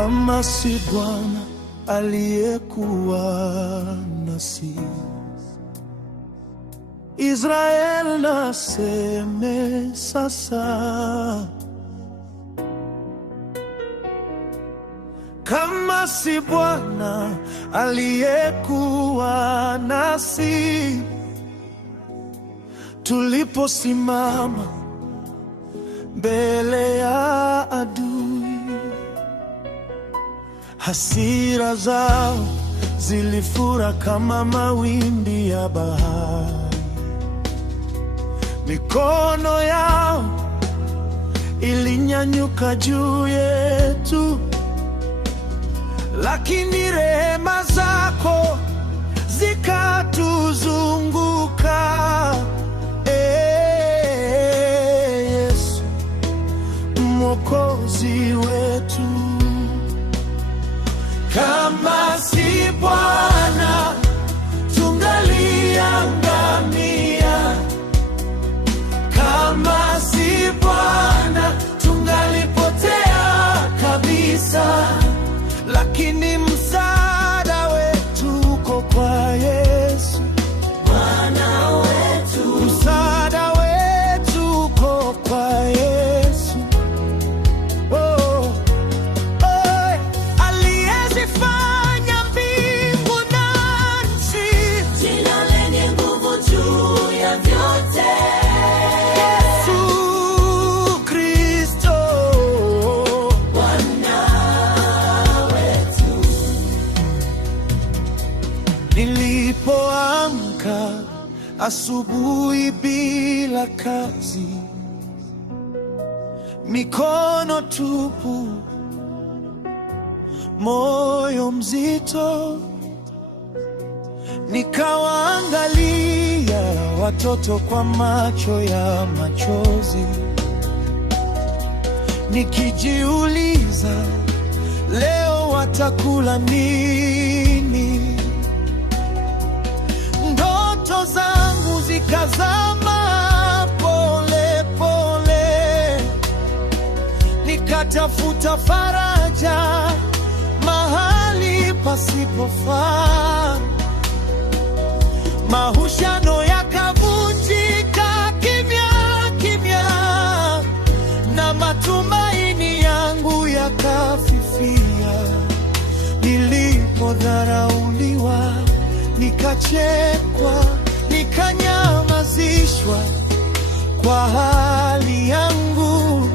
Kama si Bwana aliyekuwa nasi. Israeli naseme sasa, kama si Bwana aliyekuwa nasi, tuliposimama mbele ya adui, hasira zao zilifura kama mawimbi ya bahari. Mikono yao ilinyanyuka juu yetu, lakini rehema zako zikatuzunguka. Yesu Mwokozi wetu, kama si Bwana tungaliangamia. Kama si Bwana tungalipotea kabisa, lakini msaada wetu uko kwa Yesu Bwana wetu. Msaada wetu uko kwa Yesu. Aliyezifanya mbingu na nchi, jina lenye nguvu juu ya vyote. Nilipoamka asubuhi bila kazi, mikono tupu, moyo mzito, nikawaangalia watoto kwa macho ya machozi, nikijiuliza leo watakula nini? Ndoto zangu zikazama pole pole, nikatafuta faraja mahali pasipofaa. Mahusiano yakavunjika kimya kimya, na matumaini yangu yakafifia. Nilipodharauliwa, nikachekwa, nikanyamazishwa kwa hali yangu.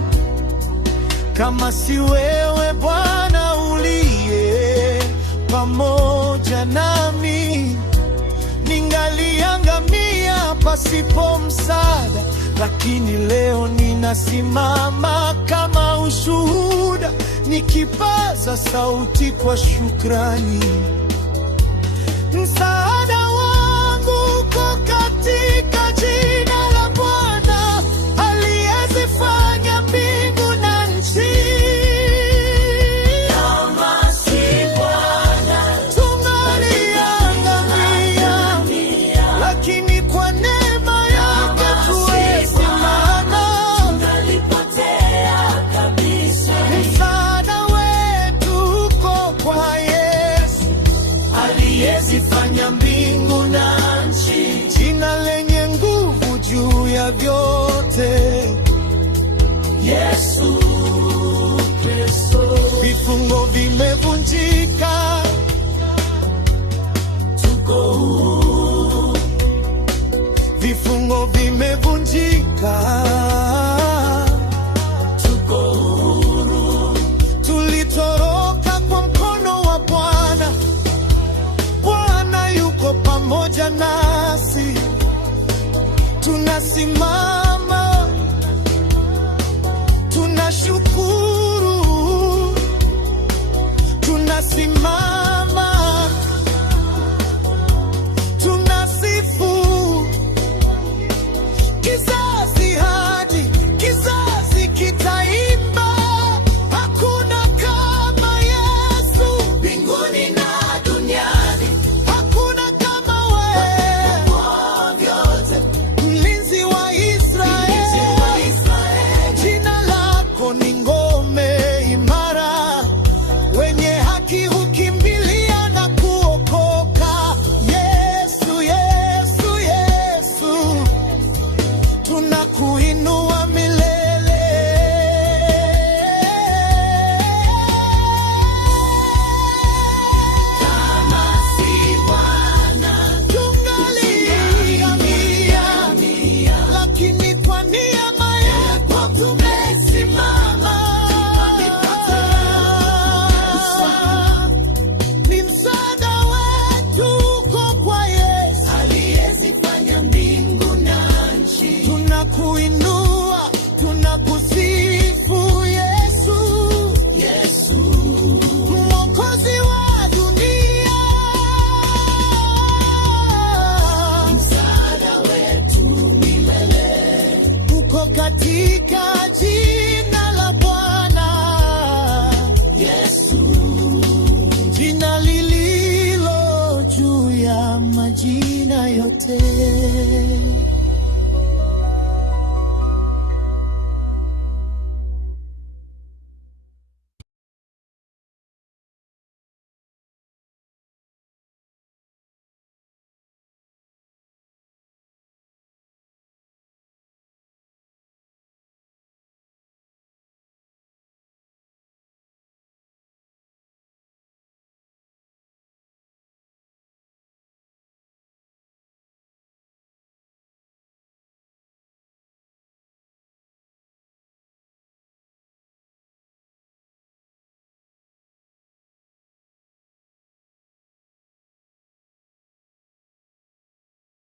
Kama si wewe Bwana uliye pamoja nami, ningaliangamia pasipo msaada. Lakini leo ninasimama kama ushuhuda, nikipaza sauti kwa shukrani. Msaada wangu uko katika jina la Bwana aliyezifanya mbingu na nchi. Kama si Bwana tungaliangamia, lakini kwa neema yake tumesimama. Tungalipotea kabisa. Msaada wetu uko kwa Yesu aliyezifanya mbingu na nchi, jina lenye nguvu juu ya vyote. Yesu Kristo. Vifungo vimevunjika, tuko huru. Vifungo vimevunjika, tuko huru. Tulitoroka kwa mkono wa Bwana. Bwana yuko pamoja nasi, tunasimama